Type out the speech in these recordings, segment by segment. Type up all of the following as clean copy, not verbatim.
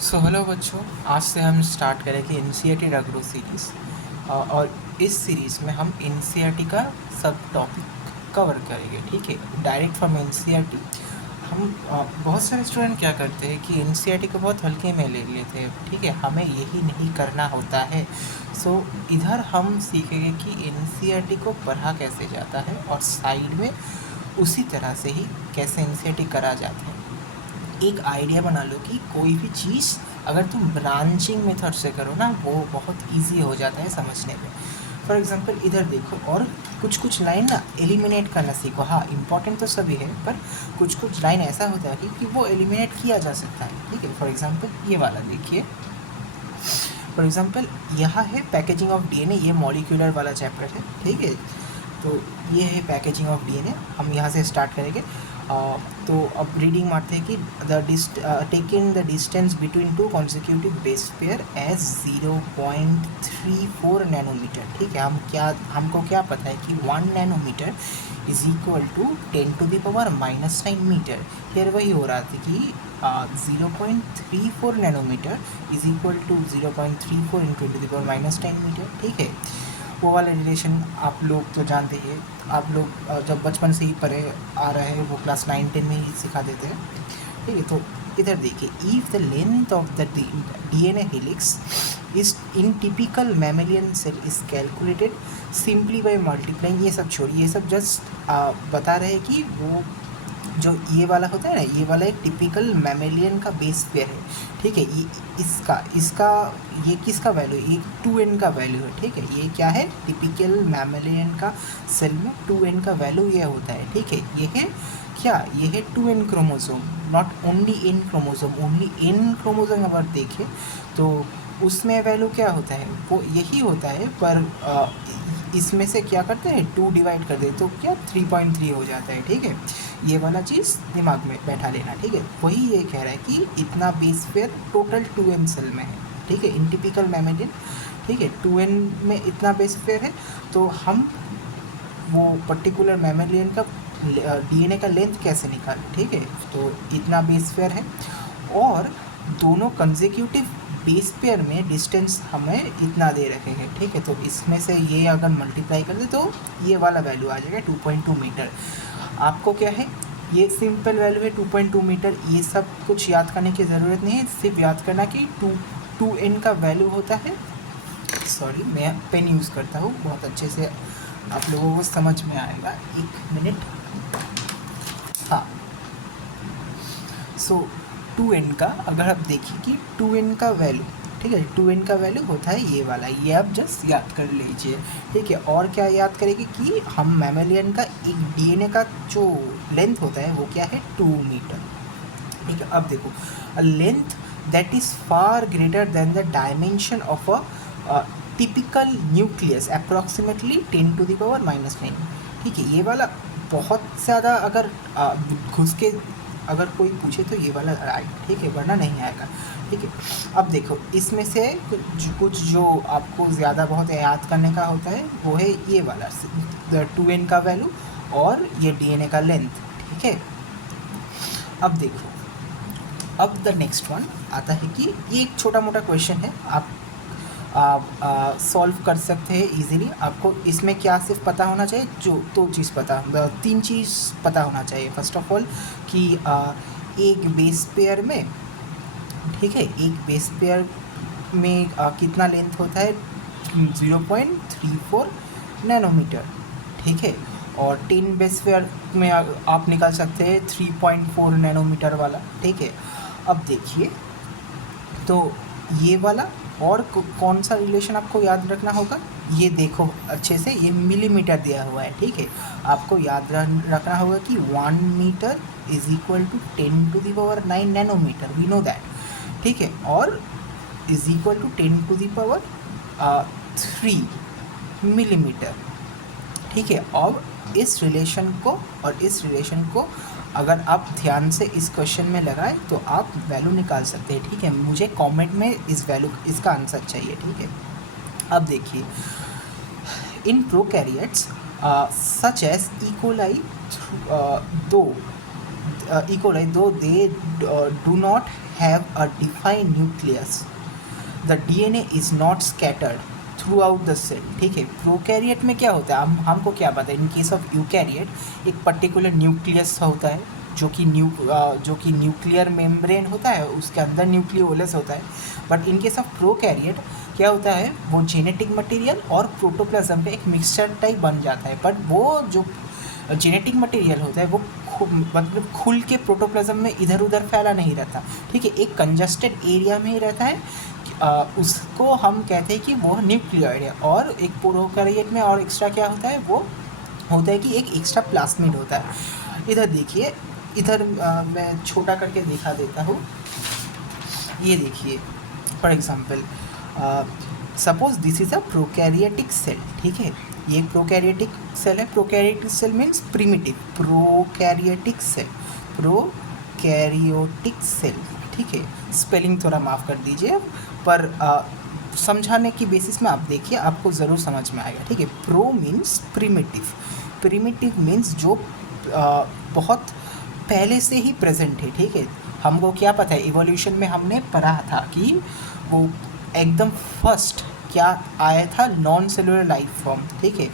Hello बच्चों, आज से हम स्टार्ट करेंगे एनसीईआरटी रगड़ो सीरीज़। और इस सीरीज़ में हम एनसीईआरटी का सब टॉपिक कवर करेंगे। ठीक है, डायरेक्ट फ्रॉम एनसीईआरटी। हम बहुत सारे स्टूडेंट क्या करते हैं कि एनसीईआरटी को बहुत हल्के में ले लेते हैं। ठीक है, हमें यही नहीं करना होता है। इधर हम सीखेंगे कि एनसीईआरटी को पढ़ा कैसे जाता है और साइड में उसी तरह से ही कैसे एनसीईआरटी करा जाता है। एक आइडिया बना लो कि कोई भी चीज़ अगर तुम ब्रांचिंग मेथड से करो ना, वो बहुत इजी हो जाता है समझने में। फॉर एग्जांपल इधर देखो, और कुछ कुछ लाइन ना एलिमिनेट करना सीखो। हाँ, इंपॉर्टेंट तो सभी है, पर कुछ कुछ लाइन ऐसा होता है कि वो एलिमिनेट किया जा सकता है। ठीक है, फॉर एग्जांपल ये वाला देखिए। फॉर एग्जांपल यहाँ है पैकेजिंग ऑफ डीएनए, ये मॉलिक्यूलर वाला चैप्टर है। ठीक है, तो ये है पैकेजिंग ऑफ डीएनए। हम यहाँ से स्टार्ट करेंगे। तो अब रीडिंग मारते हैं कि taking the distance between two consecutive base pair as 0.34 nanometre. ठीक है, हमको क्या पता है कि 1 nanometre is equal to 10⁻⁻9 metre. फिर वही हो रहा था कि 0.34 nanometre is equal to 0.34 into 10⁻⁻9 metre. ठीक है, वो वाला रिलेशन आप लोग तो जानते ही हैं। आप लोग जब बचपन से ही पढ़े आ रहे हैं, वो क्लास 9-10 में ही सिखा देते हैं। ठीक है, तो इधर देखिए, if the length of the DNA helix is in typical mammalian cell is calculated simply by multiplying. ये सब छोड़िए, ये सब जस्ट बता रहे हैं कि वो जो ये वाला होता है ना, ये वाला एक टिपिकल मैमेलियन का बेस पेयर है। ठीक है, ये इसका इसका ये किसका वैल्यू है? ये 2n का वैल्यू है। ठीक है, ये क्या है? टिपिकल मैमेलियन का सेल में 2n का वैल्यू ये होता है। ठीक है, ये है क्या? ये है 2n chromosome, not only n chromosome. Only n chromosome अगर देखें तो उसमें वैल्यू क्या होता है? वो यही होता है, पर इसमें से क्या करते हैं, 2 डिवाइड कर देते तो क्या 3.3 हो जाता है। ठीक है, ये वाला चीज़ दिमाग में बैठा लेना। ठीक है, वही ये कह रहा है कि इतना base pair total 2n cell में है। ठीक है, इन टिपिकल मैमेलियन। ठीक है, 2n में इतना बेस पेयर है, तो हम वो पर्टिकुलर मैमेलियन का डीएनए का लेंथ कैसे निकालें? ठीक है, तो इतना बेस पेयर है और दोनों कंसेक्यूटिव बेस पेयर में डिस्टेंस हमें इतना दे रखे हैं। ठीक है, तो इसमें से ये अगर मल्टीप्लाई कर दे तो ये वाला वैल्यू आ जाएगा 2.2 मीटर। आपको क्या है, ये सिंपल वैल्यू है 2.2 मीटर। ये सब कुछ याद करने की ज़रूरत नहीं है, सिर्फ याद करना कि 2n का वैल्यू होता है। सॉरी, मैं पेन यूज़ करता हूँ, बहुत अच्छे से आप लोगों को समझ में आएगा। 1 मिनट। हाँ, 2n का अगर आप देखिए कि 2n का वैल्यू, ठीक है, 2n का वैल्यू होता है ये वाला। ये आप जस्ट याद कर लीजिए। ठीक है, और क्या याद करेंगे कि हम मैमेलियन का एक डीएनए का जो लेंथ होता है वो क्या है, 2 मीटर। ठीक है, अब देखो, a length that is far greater than the dimension of a typical nucleus approximately 10⁻⁻9। ठीक है, ये वाला बहुत ज़्यादा अगर घुस के अगर कोई पूछे तो ये वाला राइट। ठीक है, वरना नहीं आएगा। ठीक है, अब देखो, इसमें से कुछ जो आपको ज़्यादा बहुत याद करने का होता है वो है ये वाला 2n का वैल्यू और ये डीएनए का लेंथ। ठीक है, अब देखो, अब द नेक्स्ट वन आता है कि ये एक छोटा मोटा क्वेश्चन है, आप सॉल्व कर सकते हैं इजीली। आपको इसमें क्या सिर्फ पता होना चाहिए, जो 2 चीज़ पता, 3 चीज़ पता होना चाहिए। फर्स्ट ऑफ ऑल कि एक बेस पेयर में, ठीक है, एक बेस पेयर में कितना लेंथ होता है, 0.34 नैनोमीटर। ठीक है, और 10 बेस पेयर में आप निकाल सकते हैं 3.4 नैनोमीटर वाला। ठीक है, अब देखिए, तो ये वाला और कौन सा रिलेशन आपको याद रखना होगा, ये देखो अच्छे से, ये मिलीमीटर दिया हुआ है। ठीक है, आपको याद रखना होगा कि 1 metre is equal to 10⁻9 nanometre, we know that. ठीक है, और इज इक्वल टू 10⁻3 मिलीमीटर। ठीक है, अब इस रिलेशन को अगर आप ध्यान से इस क्वेश्चन में लगाएं तो आप वैल्यू निकाल सकते हैं। ठीक है, मुझे कमेंट में इसका आंसर चाहिए। ठीक है, अब देखिए, in prokaryotes such as E coli, दो दे do not have a defined nucleus. The DNA is not scattered throughout the cell. ठीक है, प्रोकैरियोट में क्या होता है, हमको क्या पता है, इन केस ऑफ यूकैरियोट एक पर्टिकुलर न्यूक्लियस होता है जो कि न्यूक्लियर मेम्ब्रेन होता है, उसके अंदर न्यूक्लियोलस होता है. But in case of prokaryote क्या होता है, वो जेनेटिक मटेरियल और प्रोटोप्लाज्म का एक मिक्सचर टाइप बन जाता है. बट वो जो जेनेटिक मटेरियल होता है वो मतलब खुल के प्रोटोप्लाज्म में इधर उधर फैला नहीं रहता. ठीक है, एक कंजस्टेड एरिया में ही रहता है. उसको हम कहते हैं कि वो न्यूक्लियोइड है. और एक प्रोकैरियोट में और एक्स्ट्रा क्या होता है, वो होता है कि एक एक्स्ट्रा प्लास्मिड होता है. इधर देखिए, इधर मैं छोटा करके दिखा देता हूँ. ये देखिए, for example suppose this is a prokaryotic cell. ठीक है, ये एक प्रोकैरियोटिक सेल है. Prokaryotic cell means primitive. Prokaryotic cell, prokaryotic cell. ठीक है, स्पेलिंग थोड़ा माफ़ कर दीजिए, पर समझाने की बेसिस में आप देखिए, आपको ज़रूर समझ में आएगा. ठीक है, pro means primitive. Primitive means जो बहुत पहले से ही प्रेजेंट है. ठीक है, हमको क्या पता है, इवोल्यूशन में हमने पढ़ा था कि वो एकदम फर्स्ट क्या आया था, नॉन सेलुलर लाइफ फॉर्म. ठीक है,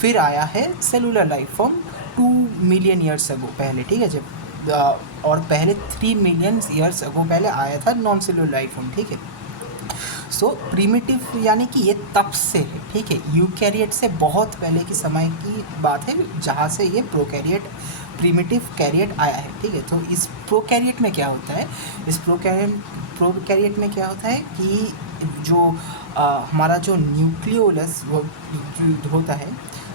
फिर आया है cellular life form 2 million years ago पहले. ठीक है, जब और पहले 3 मिलियन ईयर्स अगो पहले आया था नॉन सेलुलर लाइफ फॉर्म. ठीक है, सो प्रिमिटिव यानी कि ये तब से है. ठीक है, यूकैरियोट से बहुत पहले की समय की बात है जहाँ से ये प्रोकैरियोट, प्रिमिटिव कैरियोट आया है. ठीक है, तो इस प्रोकैरियोट में क्या होता है, इस प्रोकैरियोट में क्या होता है कि जो हमारा जो न्यूक्लियोलस वो जो होता है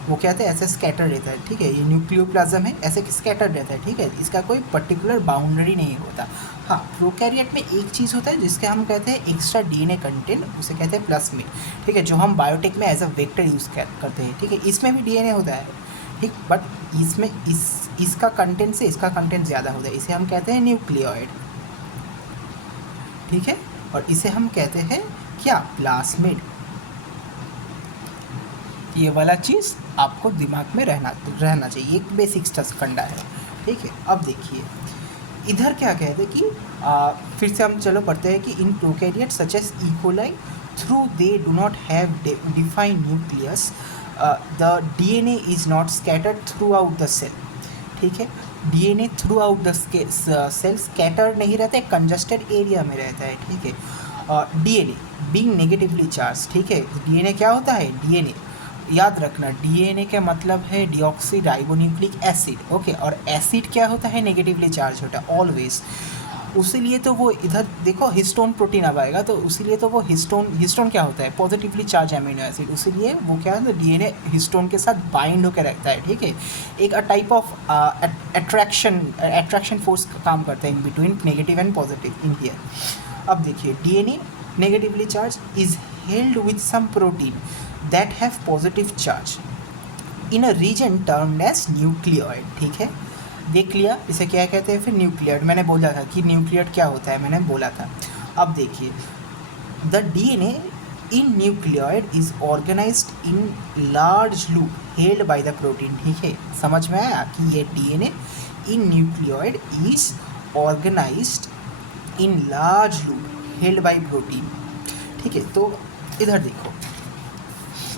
वो क्या होता है, ऐसे स्कैटर रहता है. ठीक है, ये न्यूक्लियोप्लाज्म है, ऐसे स्कैटर रहता है. ठीक है, इसका कोई पर्टिकुलर बाउंड्री नहीं होता. हाँ, प्रोकैरियोट में एक चीज़ होता है जिसके हम कहते हैं एक्स्ट्रा डीएनए कंटेंट, उसे कहते हैं प्लास्मिड. ठीक है, जो हम बायोटेक में एज अ वेक्टर यूज़ करते हैं. ठीक है, इसमें भी डीएनए होता है. ठीक, बट इसमें इसका कंटेंट से इसका कंटेंट ज़्यादा होता है. इसे हम कहते हैं न्यूक्लियोइड. ठीक है, और इसे हम कहते हैं क्या, प्लास्मिड. ये वाला चीज़ आपको दिमाग में रहना चाहिए, एक बेसिक फंडा है. ठीक है, अब देखिए इधर क्या कहते हैं कि फिर से हम चलो पढ़ते हैं कि in prokaryote such as E coli through they do not have defined nucleus, the DNA is not scattered throughout the cell. ठीक है, DNA throughout the cell scattered नहीं रहता है, कंजस्टेड एरिया में रहता है. ठीक है, डीएनए बीइंग नेगेटिवली चार्ज. ठीक है, डीएनए क्या होता है, डीएनए याद रखना, डीएनए का मतलब है डीऑक्सी राइबोन्यूक्लिक एसिड. ओके, और एसिड क्या होता है, नेगेटिवली चार्ज होता है ऑलवेज. उसीलिए तो वो इधर देखो हिस्टोन प्रोटीन अब आएगा, तो उसीलिए तो वो हिस्टोन क्या होता है, पॉजिटिवली चार्ज अमीनो एसिड. उसीलिए वो क्या है, डीएनए हिस्टोन के साथ बाइंड होकर रहता है. ठीक है, एक टाइप ऑफ अट्रैक्शन फोर्स काम करता है in between negative and positive in here. अब देखिए, DNA negatively charge is held with some protein that have positive charge in a region termed as nucleoid. ठीक है, देख लिया, इसे क्या कहते हैं फिर, न्यूक्लियोइड. मैंने बोला था कि न्यूक्लियोइड क्या होता है, मैंने बोला था. अब देखिए, the DNA in nucleoid is organised in large loop held by the protein. ठीक है, समझ में आया कि ये DNA in nucleoid is organised in large loop held by protein. ठीक है, तो इधर देखो,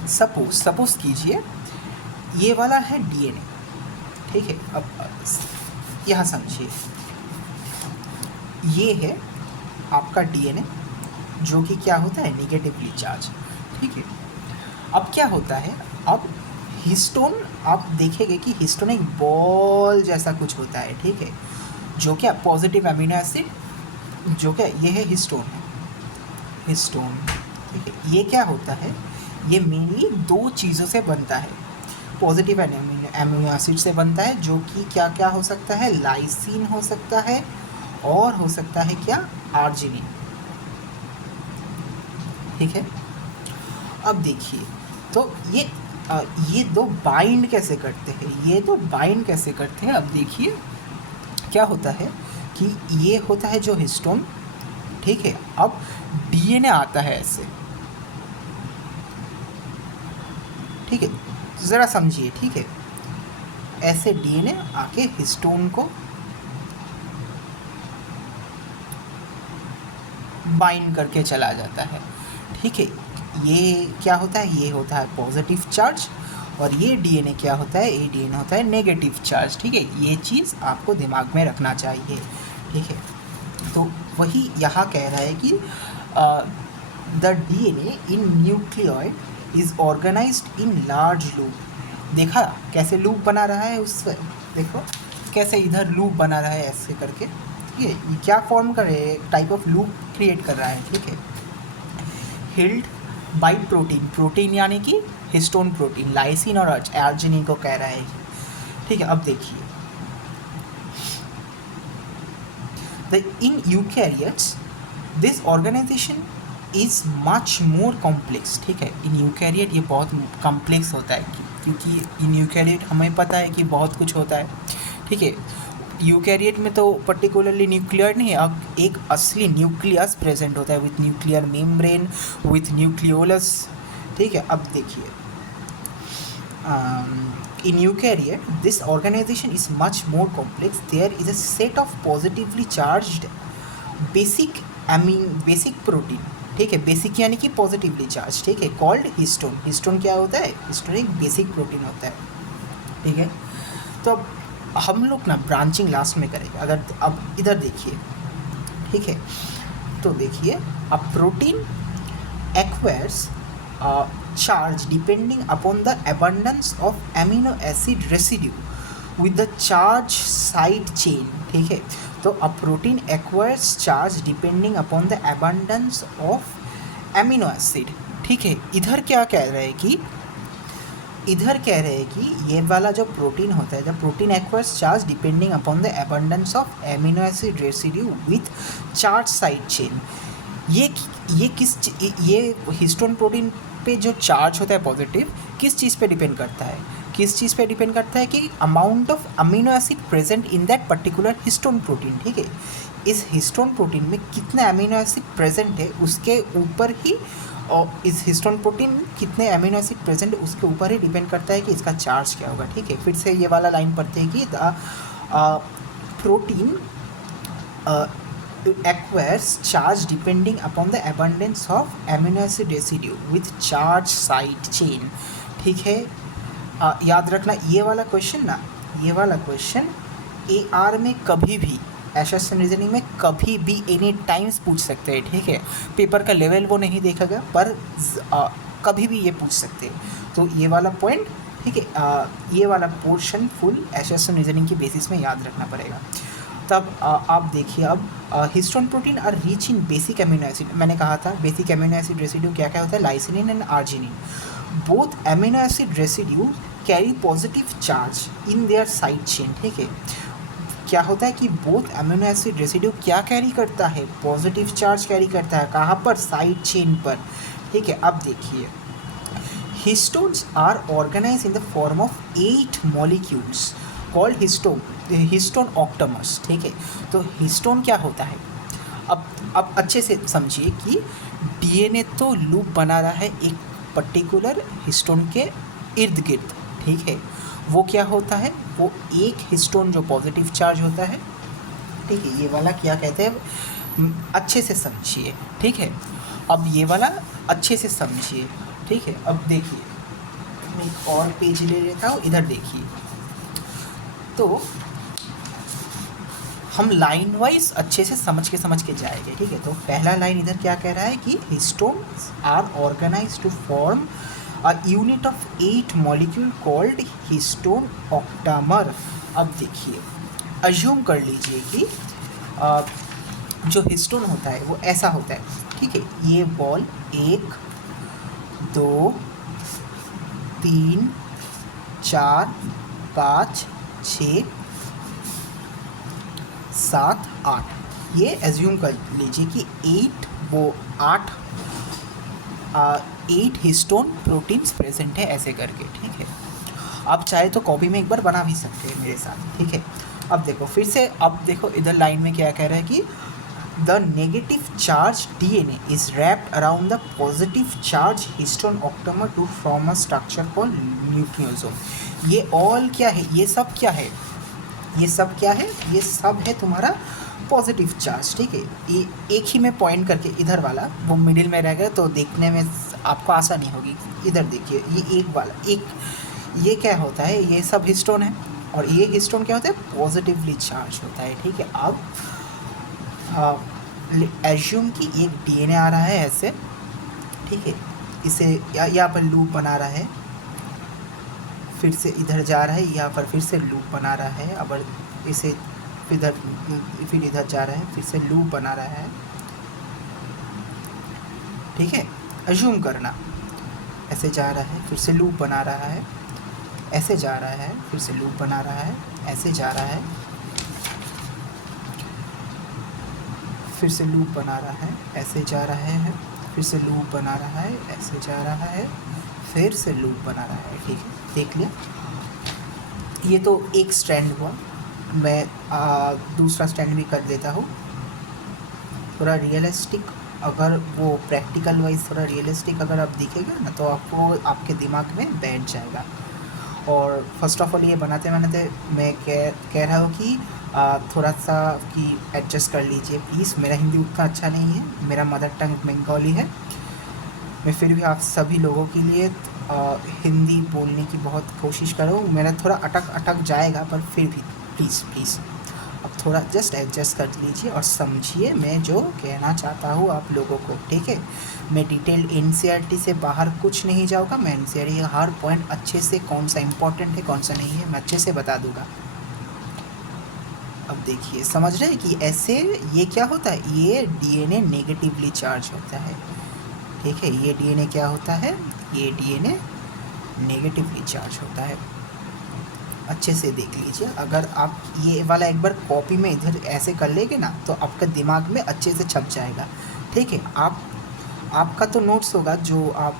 सपोज कीजिए ये वाला है डीएनए. ठीक है, अब यहाँ समझिए, ये है आपका डीएनए जो कि क्या होता है, नेगेटिवली चार्ज. ठीक है, अब क्या होता है, अब हिस्टोन आप देखेंगे कि हिस्टोन एक बॉल जैसा कुछ होता है. ठीक है, जो क्या पॉजिटिव अमीनो एसिड, जो क्या ये है हिस्टोन. ठीक है, ये क्या होता है, ये मेनली 2 चीज़ों से बनता है. पॉजिटिव अमीनो एसिड से बनता है, जो कि क्या क्या हो सकता है, लाइसिन हो सकता है, और हो सकता है क्या, आर्जिनिन. ठीक है, अब देखिए, तो ये 2 बाइंड कैसे करते हैं, अब देखिए क्या होता है कि ये होता है जो हिस्टोन. ठीक है, अब डीएनए आता है ऐसे. ठीक है, ज़रा समझिए. ठीक है, ऐसे डीएनए आके हिस्टोन को बाइंड करके चला जाता है, ठीक है। ये क्या होता है, ये होता है पॉजिटिव चार्ज, और ये डीएनए क्या होता है, ये डीएनए होता है नेगेटिव चार्ज, ठीक है। ये चीज़ आपको दिमाग में रखना चाहिए, ठीक है। तो वही यहाँ कह रहा है कि the DNA in nucleoid is organised in large loop. देखा कैसे लूप बना रहा है, उससे देखो कैसे इधर लूप बना रहा है ऐसे करके, ठीक है। ये क्या फॉर्म कर रहे हैं, टाइप ऑफ लूप क्रिएट कर रहा है, ठीक है। हिल्ड बाई प्रोटीन, प्रोटीन यानी कि हिस्टोन प्रोटीन, लाइसिन और अर्जिनिन को कह रहा है, ठीक है। अब देखिए the in eukaryotes this organisation is much more complex, ठीक है। इन यूकैरियोट ये बहुत कॉम्प्लेक्स होता है, क्योंकि इन यूकैरियोट हमें पता है कि बहुत कुछ होता है, ठीक है। यूकैरियोट में तो पर्टिकुलरली न्यूक्लियर नहीं है, अब एक असली न्यूक्लियस प्रेजेंट होता है with nuclear membrane, with nucleolus, ठीक है। अब देखिए in eukaryote this organization is much more complex. There is a set of positively charged basic protein, ठीक है। बेसिक यानी कि पॉजिटिवली चार्ज, ठीक है, कॉल्ड हिस्टोन। हिस्टोन क्या होता है, हिस्टोन एक बेसिक प्रोटीन होता है, ठीक है। तो अब हम लोग ना ब्रांचिंग लास्ट में करेंगे। अगर अब इधर देखिए, ठीक है, तो देखिए अब protein acquires charge depending upon the abundance of amino acid residue with the charge side chain, ठीक है। तो a protein acquires charge depending upon the abundance of amino acid, ठीक है। इधर क्या कह रहे हैं कि इधर कह रहे हैं कि ये वाला जो प्रोटीन होता है, the protein acquires charge depending upon the abundance of amino acid residue with charge side chain. ये हिस्टोन प्रोटीन पे जो चार्ज होता है पॉजिटिव, किस चीज़ पे डिपेंड करता है, किस चीज़ पे डिपेंड करता है कि amount of amino acid present in that particular histone protein, ठीक है। इस हिस्टोन प्रोटीन में कितने अमीनो एसिड प्रेजेंट है उसके ऊपर ही, और इस हिस्टोन प्रोटीन में कितने अमीनो एसिड प्रेजेंट है उसके ऊपर ही डिपेंड करता है कि इसका चार्ज क्या होगा, ठीक है। फिर से ये वाला लाइन पढ़ते हैं कि the protein acquires charge depending upon the abundance of amino acid residue with charge side chain, ठीक है। याद रखना ये वाला क्वेश्चन ना, ये वाला क्वेश्चन AR में कभी भी, एसर्शन रीजनिंग में कभी भी एनी टाइम्स पूछ सकते हैं, ठीक है। पेपर का लेवल वो नहीं देखा गया, पर कभी भी ये पूछ सकते हैं। तो ये वाला पॉइंट, ठीक है, ये वाला पोर्शन फुल एसर्शन रीजनिंग की बेसिस में याद रखना पड़ेगा। तब आप देखिए अब histone protein are rich in basic amino acid. मैंने कहा था बेसिक एमिनो एसिड रेसिड्यू क्या क्या होता है, lysine and arginine. Both amino acid residue carry positive charge in their side chain, ठीक है। क्या होता है कि बोथ एमिनो एसिड रेसिड्यू क्या कैरी करता है, पॉजिटिव चार्ज कैरी करता है, कहाँ पर, साइड चेन पर, ठीक है। अब देखिए histones are organize in the form of 8 molecules called histone octamers, ठीक है। तो हिस्टोन क्या होता है, अब अच्छे से समझिए कि डीएनए तो लूप बना रहा है एक पर्टिकुलर हिस्टोन के इर्द गिर्द, ठीक है। वो क्या होता है, वो एक हिस्टोन जो पॉजिटिव चार्ज होता है, ठीक है, ये वाला क्या कहते हैं, अच्छे से समझिए, ठीक है। अब ये वाला अच्छे से समझिए, ठीक है। अब देखिए मैं एक और पेज ले लेता हूँ, इधर देखिए। तो हम लाइन वाइज अच्छे से समझ के जाएंगे, ठीक है। तो पहला लाइन इधर क्या कह रहा है कि histones are organised to form a unit of 8 molecule called histone octamer. अब देखिए अज्यूम कर लीजिए कि जो हिस्टोन होता है वो ऐसा होता है, ठीक है। ये बॉल 1 2 3 4 5 6 7 8, ये एज्यूम कर लीजिए कि 8 हिस्टोन प्रोटीन्स प्रेजेंट है ऐसे करके, ठीक है। आप चाहे तो कॉपी में एक बार बना भी सकते हैं मेरे साथ, ठीक है। अब देखो फिर से, अब देखो इधर लाइन में क्या कह रहा है कि the negative charge DNA is wrapped around the positive charge histone octamer to form a structure called nucleosome. ये ऑल क्या है, ये सब क्या है, ये सब क्या है, ये सब है तुम्हारा पॉजिटिव चार्ज, ठीक है। ये एक ही में पॉइंट करके इधर वाला वो मिडिल में रह गया तो देखने में आपको आसानी होगी। इधर देखिए ये एक वाला एक, ये क्या होता है, ये सब हिस्टोन है और ये हिस्टोन क्या होता है, पॉजिटिवली चार्ज होता है, ठीक है। अब एज्यूम कि एक डीएनए आ रहा है ऐसे, ठीक है, इसे यहाँ पर लूप बना रहा है, फिर से इधर जा रहा है, यहाँ पर फिर से लूप बना रहा है, अब इसे इधर फिर इधर जा रहा है, फिर से लूप बना रहा है, ठीक है। एज्यूम करना ऐसे जा रहा है, फिर से लूप बना रहा है, ऐसे जा रहा है, फिर से लूप बना रहा है, ऐसे जा रहा है, फिर से लूप बना रहा है, ऐसे जा रहा है, फिर से लूप बना रहा है, ऐसे जा रहा है, फिर से लूप बना रहा है, ठीक है। देख लिया, ये तो एक स्ट्रैंड हुआ। मैं दूसरा स्टैंड भी कर देता हूँ, थोड़ा रियलिस्टिक, अगर वो प्रैक्टिकल वाइज थोड़ा रियलिस्टिक अगर आप दिखेगा ना तो आपको आपके दिमाग में बैठ जाएगा। और फर्स्ट ऑफ ऑल ये बनाते बनाते मैं कह रहा हूँ कि थोड़ा सा कि एडजस्ट कर लीजिए प्लीज़। मेरा हिंदी उतना अच्छा नहीं है, मेरा मदर टंग बंगाली है, मैं फिर भी आप सभी लोगों के लिए हिंदी बोलने की बहुत कोशिश करूँ। मेरा थोड़ा अटक अटक जाएगा पर फिर भी प्लीज़ प्लीज़ अब थोड़ा जस्ट एडजस्ट कर लीजिए और समझिए मैं जो कहना चाहता हूँ आप लोगों को, ठीक है। मैं डिटेल एनसीईआरटी से बाहर कुछ नहीं जाऊँगा, मैं एनसीईआरटी का हर पॉइंट अच्छे से कौन सा इम्पोर्टेंट है कौन सा नहीं है मैं अच्छे से बता दूँगा। अब देखिए समझ रहे हैं कि ऐसे ये क्या होता है, ये डीएनए नेगेटिवली चार्ज होता है, ठीक है। ये डीएनए क्या होता है, ये डीएनए नेगेटिवली चार्ज होता है। अच्छे से देख लीजिए, अगर आप ये वाला एक बार कॉपी में इधर ऐसे कर लेंगे ना तो आपका दिमाग में अच्छे से छप जाएगा, ठीक है। आपका तो नोट्स होगा जो आप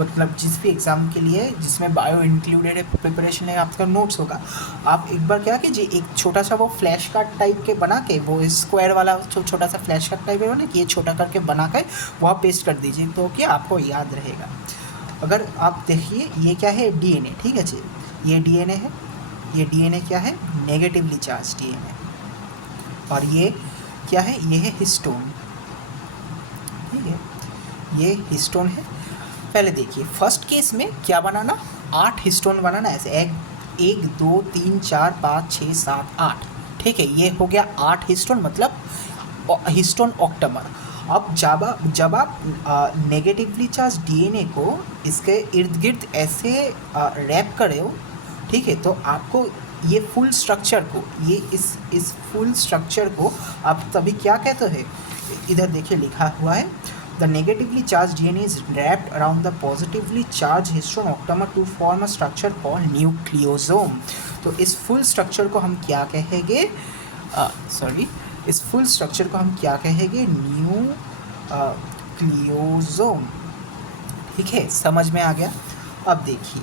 मतलब जिस भी एग्ज़ाम के लिए जिसमें बायो इंक्लूडेड है प्रिपरेशन है, आपका नोट्स होगा। आप एक बार क्या कीजिए, एक छोटा सा वो फ्लैश कार्ड टाइप के बना के, वो स्क्वायर वाला छोटा सा फ्लैश कार्ड टाइप है ना, कि ये छोटा करके बना के वहाँ पेस्ट कर दीजिए तो क्या आपको याद रहेगा। अगर आप देखिए ये क्या है, डीएनए, ठीक है जी, ये डीएनए है, ये डीएनए क्या है, नेगेटिवली चार्ज डीएनए। और ये क्या है, ये है हिस्टोन, ठीक है, ये हिस्टोन है। पहले देखिए फर्स्ट केस में क्या बनाना, 8 हिस्टोन बनाना, ऐसे 1 2 3 4 5 6 7 8, ठीक है। ये हो गया 8 हिस्टोन, मतलब हिस्टोन ऑक्टेमर। अब जब आप नेगेटिवली चार्ज डीएनए को इसके इर्द गिर्द ऐसे रैप करे हो, ठीक है, तो आपको ये फुल स्ट्रक्चर को, ये इस फुल स्ट्रक्चर को आप तभी क्या कहते हैं, इधर देखिए लिखा हुआ है, the negatively charge DNA is wrapped around the positively charge histone octamer to form a structure called nucleosome. तो इस फुल स्ट्रक्चर को हम क्या कहेंगे, इस फुल स्ट्रक्चर को हम क्या कहेंगे, न्यूक्लियोसोम, ठीक है। समझ में आ गया। अब देखिए,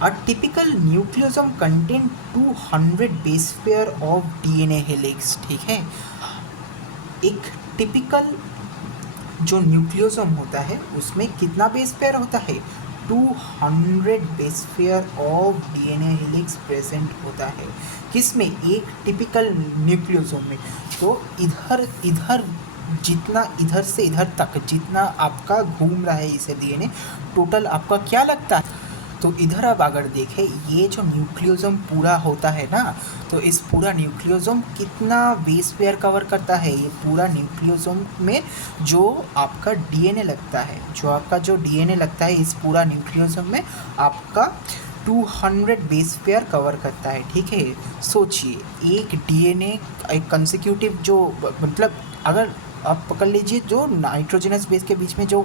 A typical nucleosome contain 200 base pair of DNA helix, ठीक है। एक टिपिकल जो न्यूक्लियोसोम होता है उसमें कितना बेस पेयर होता है, 200 base pair of DNA helix present होता है। किसमें, एक टिपिकल न्यूक्लियोसोम में। तो इधर जितना इधर से इधर तक जितना आपका घूम रहा है इसे डीएनए, टोटल आपका क्या लगता है। तो इधर अब अगर देखें, ये जो न्यूक्लियोसोम पूरा होता है ना, तो इस पूरा न्यूक्लियोसोम कितना बेस पेयर कवर करता है, ये पूरा न्यूक्लियोसोम में जो आपका डीएनए लगता है, इस पूरा न्यूक्लियोसोम में आपका 200 बेस पेयर कवर करता है, ठीक है। सोचिए एक डीएनए एक कंसेक्यूटिव जो मतलब अगर आप पकड़ लीजिए जो नाइट्रोजनस बेस के बीच में जो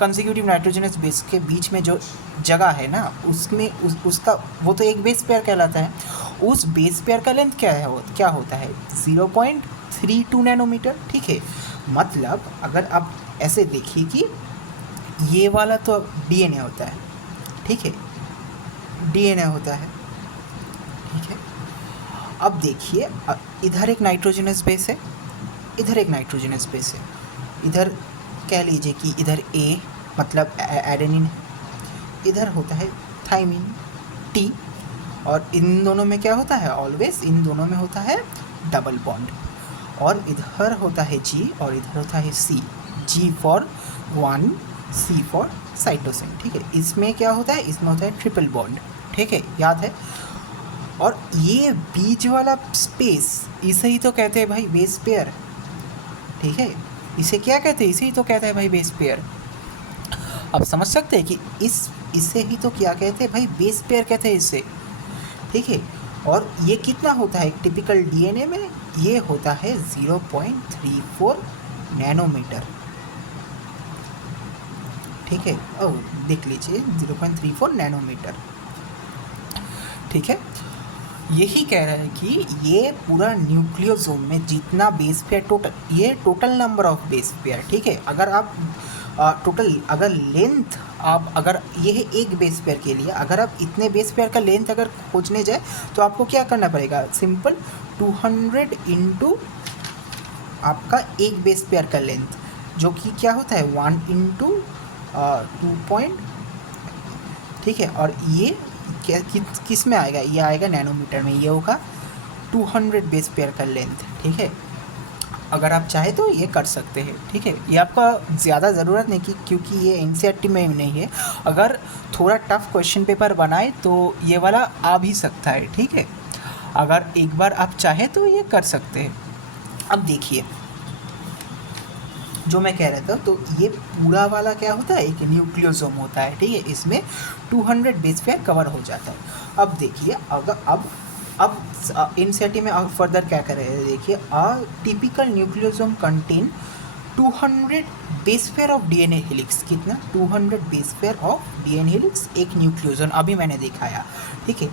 कंसेक्यूटिव नाइट्रोजनस बेस के बीच में जो जगह है ना, उसमें उसका वो तो एक बेस पेयर कहलाता है। उस बेस पेयर का लेंथ क्या होता है 0.32 नैनोमीटर, ठीक है। मतलब अगर आप ऐसे देखिए कि ये वाला तो डीएनए होता है, ठीक है, डीएनए होता है, ठीक है। अब देखिए इधर एक नाइट्रोजनस बेस है, इधर एक नाइट्रोजनस बेस है, इधर कह लीजिए कि इधर ए मतलब एडेनिन है, इधर होता है थाइमिन टी, और इन दोनों में क्या होता है, ऑलवेज इन दोनों में होता है डबल बॉन्ड। और इधर होता है G और इधर होता है C, G for 1, C for cytosine, ठीक है। इसमें क्या होता है, इसमें होता है ट्रिपल बॉन्ड, ठीक है, याद है। और ये बीच वाला स्पेस, इसे ही तो कहते हैं भाई बेस पेयर, ठीक है। इसे क्या कहते हैं, इसे ही तो कहते हैं भाई बेस पेयर। अब समझ सकते हैं कि इसे ही तो क्या कहते हैं भाई, बेस पेयर कहते हैं इसे, ठीक है। और ये कितना होता है टिपिकल डीएनए में, ये होता है 0.34 नैनोमीटर, ठीक है। ओ देख लीजिए 0.34 नैनोमीटर, ठीक है। यही कह रहा है कि ये पूरा न्यूक्लियोसोम में जितना बेस पेयर टोटल, ये total number of base pair, ठीक है। अगर आप टोटल अगर लेंथ आप अगर ये है एक बेस पेयर के लिए, अगर आप इतने बेस पेयर का लेंथ अगर खोजने जाए तो आपको क्या करना पड़ेगा, सिंपल 200 इंटू आपका एक बेस पेयर का लेंथ, जो कि क्या होता है 1 इंटू 2 ठीक है। और ये किस में आएगा, ये आएगा नैनोमीटर में, ये होगा 200 बेस पेयर का लेंथ, ठीक है। अगर आप चाहे तो ये कर सकते हैं, ठीक है। ये आपका ज़्यादा ज़रूरत नहीं कि, क्योंकि ये एनसीईआरटी में नहीं है। अगर थोड़ा टफ क्वेश्चन पेपर बनाए तो ये वाला आ भी सकता है, ठीक है। अगर एक बार आप चाहे तो ये कर सकते हैं। अब देखिए जो मैं कह रहा था, तो ये पूरा वाला क्या होता है, एक न्यूक्लियोसोम होता है, ठीक है। इसमें 200 बेस पेयर कवर हो जाता है। अब देखिए अगर अब एनसीईआरटी में फर्दर क्या कर रहे हैं, देखिए typical nucleosome contain 200 base pair of DNA helix, कितना 200 base pair of DNA helix एक न्यूक्लियोसोम, अभी मैंने दिखाया, ठीक है।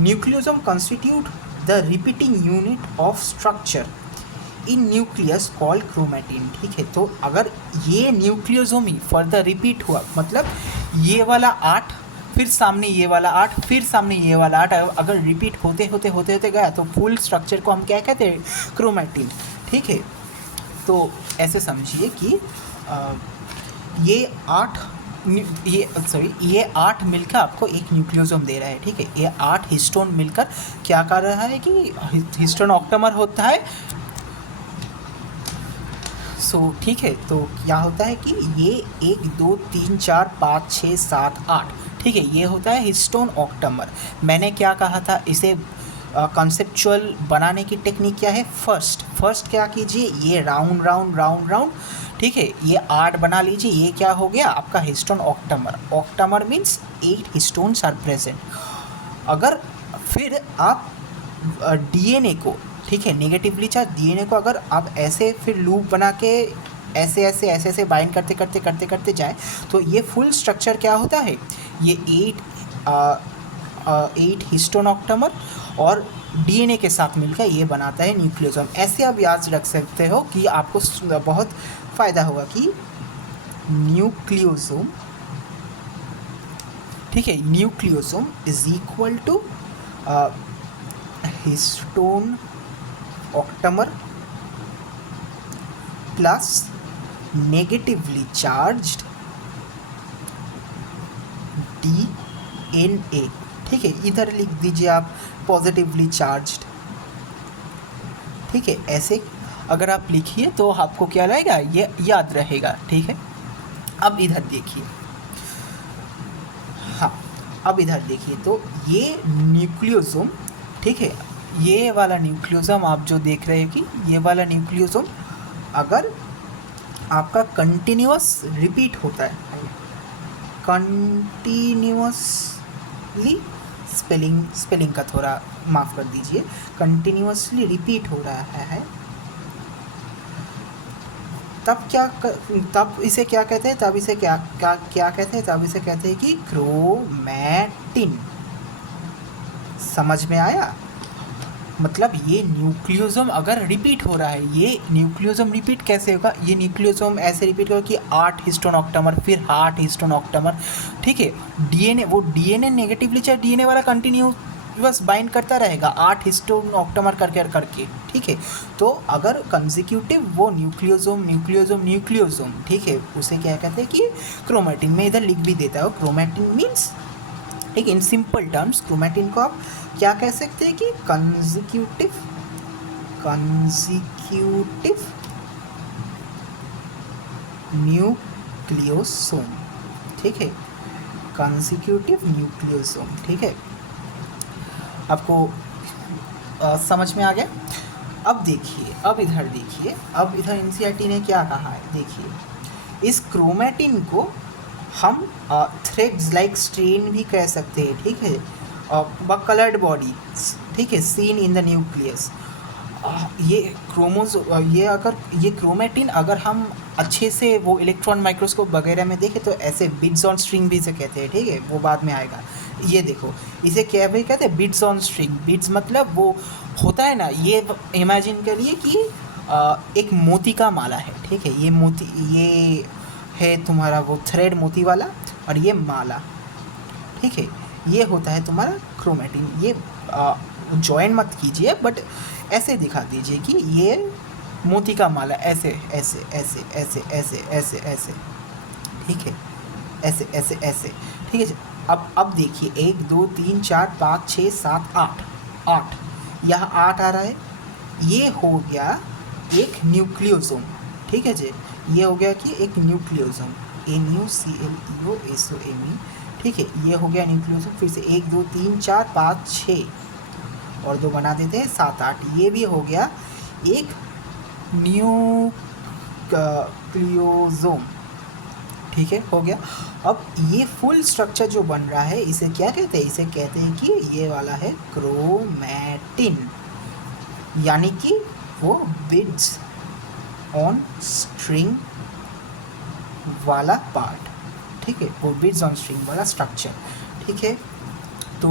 Nucleosome constitute the repeating unit of structure in nucleus called chromatin, ठीक है। तो अगर ये न्यूक्लियोसोम ही फर्दर रिपीट हुआ, मतलब ये वाला 8 फिर सामने ये वाला 8 फिर सामने ये वाला 8 अगर रिपीट होते होते गया तो फुल स्ट्रक्चर को हम क्या कहते हैं, क्रोमैटिन, ठीक है। तो ऐसे समझिए कि ये 8 मिलकर आपको एक न्यूक्लियोसोम दे रहा है, ठीक है। ये 8 हिस्टोन मिलकर क्या कर रहा है कि हिस्टोन ऑक्टामर होता है। ठीक है, तो क्या होता है कि ये 1 2 3 4 5 6 7 8, ठीक है, ये होता है हिस्टोन ऑक्टामर। मैंने क्या कहा था, इसे कॉन्सेप्चुअल बनाने की टेक्निक क्या है, फर्स्ट क्या कीजिए, ये राउंड, ठीक है, ये 8 बना लीजिए, ये क्या हो गया आपका histone octamer means 8 histones are present. अगर फिर आप डीएनए को, ठीक है, नेगेटिवली चार्ज डीएनए को अगर आप ऐसे फिर लूप बना के ऐसे बाइंड करते जाए तो ये फुल स्ट्रक्चर क्या होता है, ये 8 हिस्टोन ऑक्टामर और डीएनए के साथ मिलकर ये बनाता है न्यूक्लियोसोम। ऐसे आप याद रख सकते हो कि आपको बहुत फ़ायदा होगा कि न्यूक्लियोसोम, ठीक है, nucleosome is equal to histone octamer plus negatively charged DNA, ठीक है। इधर लिख दीजिए आप पॉजिटिवली चार्ज्ड, ठीक है। ऐसे अगर आप लिखिए तो आपको क्या रहेगा, ये याद रहेगा, ठीक है। अब इधर देखिए, हाँ, अब इधर देखिए तो ये न्यूक्लियोसोम, ठीक है, ये वाला न्यूक्लियोसोम आप जो देख रहे हैं कि ये वाला न्यूक्लियोसोम अगर आपका कंटिन्यूअस रिपीट होता है, कंटिन्यूअसली स्पेलिंग का थोड़ा माफ़ कर दीजिए, कंटिन्यूअसली रिपीट हो रहा है, तब इसे क्या कहते हैं, तब इसे क्या कहते हैं, तब इसे कहते हैं कि क्रोमैटिन। समझ में आया, मतलब ये न्यूक्लियोसोम अगर रिपीट हो रहा है, ये न्यूक्लियोसोम रिपीट कैसे होगा, ये न्यूक्लियोसोम ऐसे रिपीट होगा कि 8 हिस्टोन ऑक्टामर फिर 8 हिस्टोन ऑक्टामर, ठीक है। डीएनए, वो डीएनए नेगेटिवली चाहे डीएनए वाला कंटिन्यूअस बाइंड करता रहेगा 8 हिस्टोन ऑक्टामर करके, ठीक है। तो अगर कंसेक्यूटिव वो न्यूक्लियोसोम, ठीक है, उसे क्या कहते हैं कि क्रोमैटिन। में इधर लिख भी देता है क्रोमैटिन मीन्स, ठीक, इन सिंपल टर्म्स क्रोमैटिन को आप क्या कह सकते हैं कि कंसेक्यूटिव कंसेक्यूटिव न्यूक्लियोसोम, ठीक है, कंसेक्यूटिव न्यूक्लियोसोम, ठीक है। आपको समझ में आ गया? अब देखिए, अब इधर देखिए, अब इधर एनसीईआरटी ने क्या कहा है, देखिए, इस क्रोमेटिन को हम थ्रेड्स लाइक स्ट्रेन भी कह सकते हैं, ठीक है, व कलर्ड बॉडी, ठीक है, सीन इन द न्यूक्लियस। ये ये क्रोमेटिन अगर हम अच्छे से वो इलेक्ट्रॉन माइक्रोस्कोप वगैरह में देखें तो ऐसे बिट्स ऑन स्ट्रिंग भी इसे कहते हैं, ठीक है, वो बाद में आएगा। ये देखो, इसे क्या भाई कहते हैं, बिट्स ऑन स्ट्रिंग। बिट्स मतलब वो होता है ना, ये इमेजिन करिए कि एक मोती का माला है, ठीक है, ये मोती, ये है तुम्हारा वो थ्रेड मोती वाला, और ये माला, ठीक है, ये होता है तुम्हारा क्रोमेटिन। ये जॉइन मत कीजिए, बट ऐसे दिखा दीजिए कि ये मोती का माला, ऐसे ऐसे ऐसे ऐसे ऐसे ऐसे ऐसे, ठीक है, ऐसे ऐसे ऐसे, ठीक है। अब देखिए, 1 2 3 4 5 6 7 8, 8, यहाँ 8 आ रहा है, ये हो गया एक न्यूक्लियोसोम, ठीक है जी, ये हो गया कि एक न्यूक्लियोसोम, NUCLEOSOME, ठीक है, ये हो गया न्यूक्लियोसोम। फिर से 1 2 3 4 5 6 और 2 बना देते हैं, 7 8, ये भी हो गया एक न्यूक्लियोसोम, ठीक है, हो गया। अब ये फुल स्ट्रक्चर जो बन रहा है, इसे क्या कहते हैं, इसे कहते हैं कि ये वाला है क्रोमेटिन, यानी कि वो बिट्स ऑन स्ट्रिंग वाला पार्ट, ठीक है, वो बिट्स ऑन स्ट्रिंग वाला स्ट्रक्चर, ठीक है। तो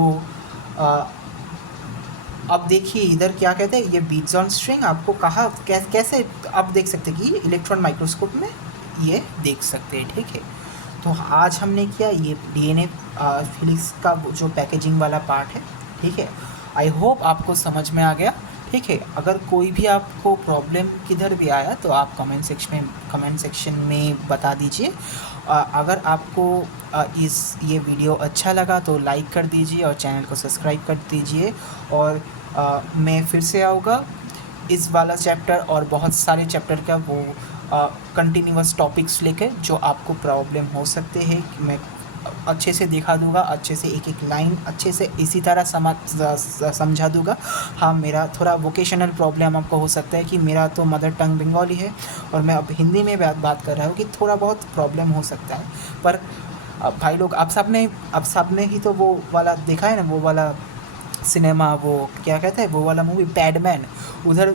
अब देखिए इधर क्या कहते हैं, ये बीट्स ऑन स्ट्रिंग आपको कहा कैसे आप देख सकते हैं कि इलेक्ट्रॉन माइक्रोस्कोप में ये देख सकते हैं, ठीक है। तो आज हमने किया ये DNA फिलिक्स का जो पैकेजिंग वाला पार्ट है, ठीक है। आई होप आपको समझ में आ गया, ठीक है। अगर कोई भी आपको प्रॉब्लम किधर भी आया तो आप कमेंट सेक्शन में बता दीजिए। अगर आपको ये वीडियो अच्छा लगा तो लाइक कर दीजिए और चैनल को सब्सक्राइब कर दीजिए। और मैं फिर से आऊँगा इस वाला चैप्टर और बहुत सारे चैप्टर का वो कंटिन्यूअस टॉपिक्स लेकर जो आपको प्रॉब्लम हो सकते हैं, मैं अच्छे से दिखा दूंगा, अच्छे से एक एक लाइन अच्छे से इसी तरह समझा दूंगा। हाँ, मेरा थोड़ा वोकेशनल प्रॉब्लम आपको हो सकता है कि मेरा तो मदर टंग बंगाली है और मैं अब हिंदी में बात कर रहा हूँ, कि थोड़ा बहुत प्रॉब्लम हो सकता है। पर भाई लोग, आप सब ने ही तो वो वाला देखा है ना, वो वाला सिनेमा, वो क्या कहते हैं, वो वाला मूवी पैडमैन। उधर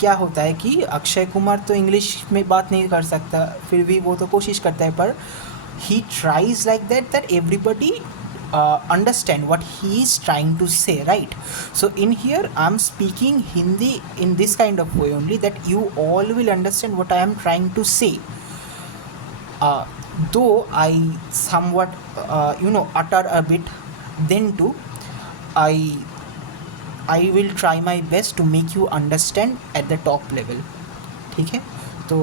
क्या होता है कि अक्षय कुमार तो इंग्लिश में बात नहीं कर सकता, फिर भी वो तो कोशिश करता है, पर he tries like that everybody understand what he is trying to say, right? So in here I'm speaking Hindi in this kind of way only, that you all will understand what I am trying to say. Though I somewhat utter a bit, then too I will try my best to make you understand at the top level, ठीक है। तो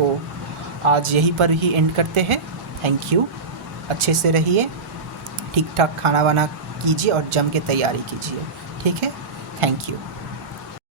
आज यहीं पर ही and करते हैं। Thank you, अच्छे से रहिए, ठीक ठाक खाना वाना कीजिए और जम के तैयारी कीजिए, ठीक है। Thank you.